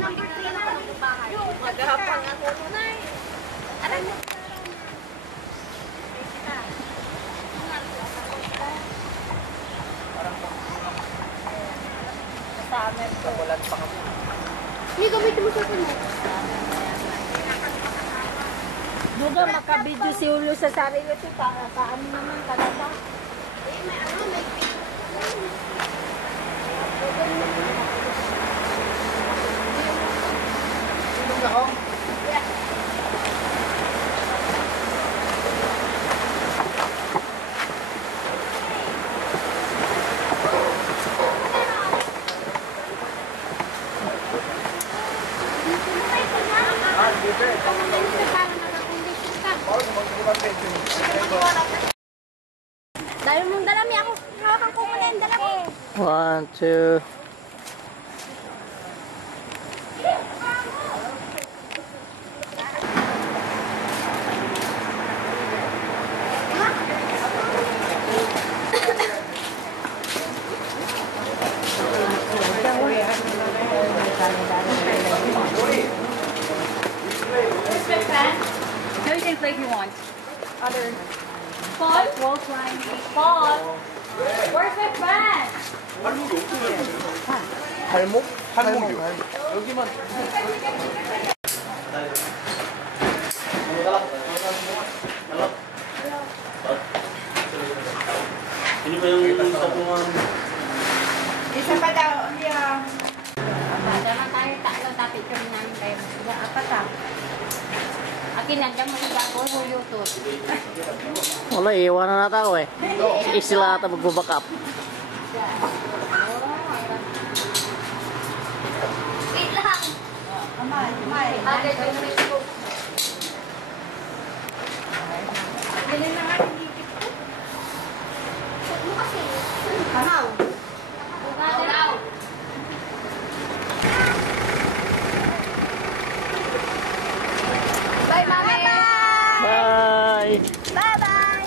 number 3 na ako bahay. Maghapang ako na eh. Aray mo. Sa amin. Sa bulan pa kami. Hindi gamitin mo sa puno. Duga makabidyo si Julio sa sarili ito. Paano naman kalata? May ano, may dahil mong dalami ako. Hawakan ko muna yung dala mo. 1, 2. Anything like you want. Other. Paul? Paul's line. Paul? Where's my friend? 발목? 발목이요. 여기만. Ini ba yung tapungan? Isa pa daw. Yeah. Daman tayo tayo tapit kami namin kayo. Apat ah. Akin nandiyan mo yung bago yung YouTube. Wala, iiwanan na ako eh. Sila ata mag-back up. Wait lang. Amay. Agad yung Facebook. Bilhin na nga yung dikit ko. Huwag mo kasi. Amaw. Amaw. Bye, Mami! Bye! Bye-bye!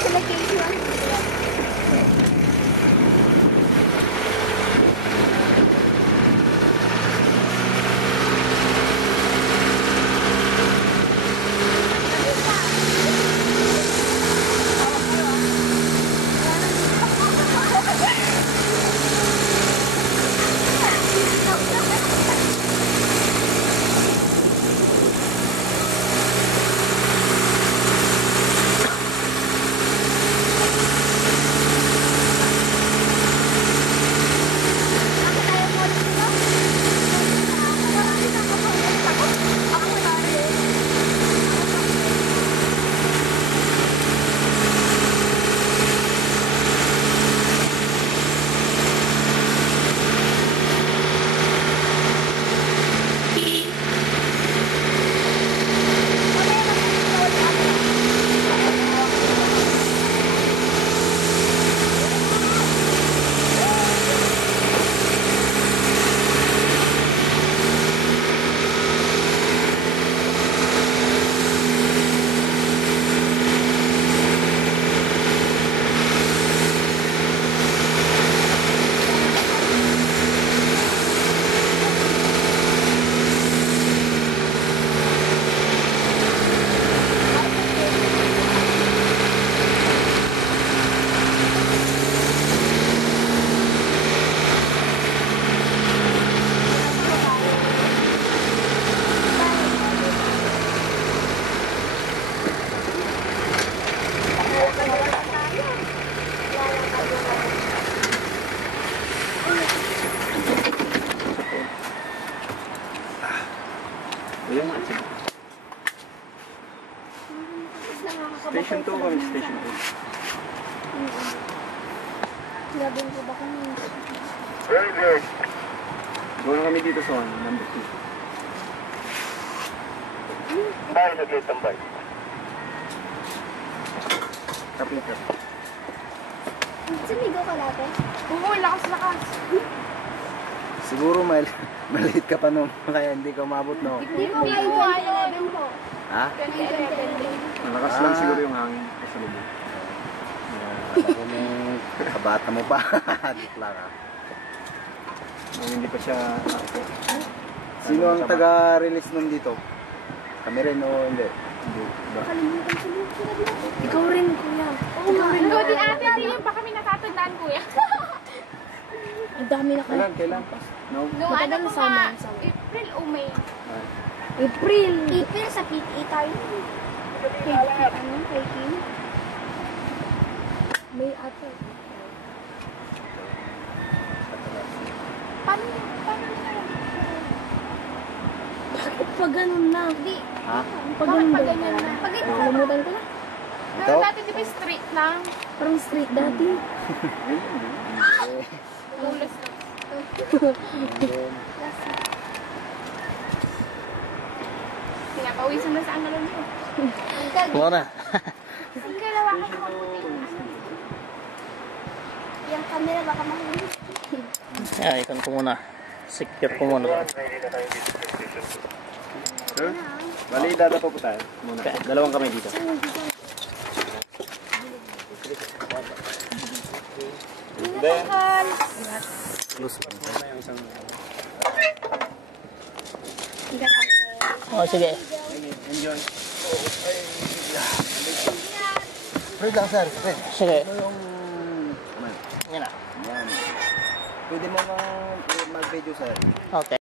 Sila Casey lang. Station 2 kami, station 2. Labing ko ba kami? Very good. Doon kami dito sa number 2. Bye na gate ang bye. Kapit. Sumigaw ka natin? Oo, lakas-lakas. Siguro maliit ka pa nung kaya hindi ka umabot, no? Hindi ko kayo 11 po. Ha? Malakas lang siguro yung hangin sa lubog. Ako nung Kabata mo pa. Clara. Nung hindi pa siya... Sino ang taga-release nun dito? Kami rin o hindi? Ikaw rin, kuya. Ikaw rin. Ikaw din ate, hindi yung pa kami nakatandaan, kuya. Ang dami na kayo. Kailan? No? Nung ano po sama. April o May? April. April sa PTA tayo. Kay Kim? May ate. Paano na? Bakit pa ganun na? Hindi. Ha? Pag Bakit ganun pa ba? ganyan na? Pag ito. Nakalimutan ko na. Pero dati di ba straight lang? Parang street dati. Ulas lang. Pinapawisan na sa ano lang yun. Kuha na. Ang galawa ko sa puti. Yung camera baka mahulog. Ay, ikon ko muna. Secure ko muna. Sir? Bali, dadapo po tayo. Muna. Dalawang kamay dito. Then, Lus. yung isang... Oh, sige. Enjoy. Fred lang sir, Fred. Sige. Ano yung... Yan na. Yan. Pwede mo mag-video sir. Okay.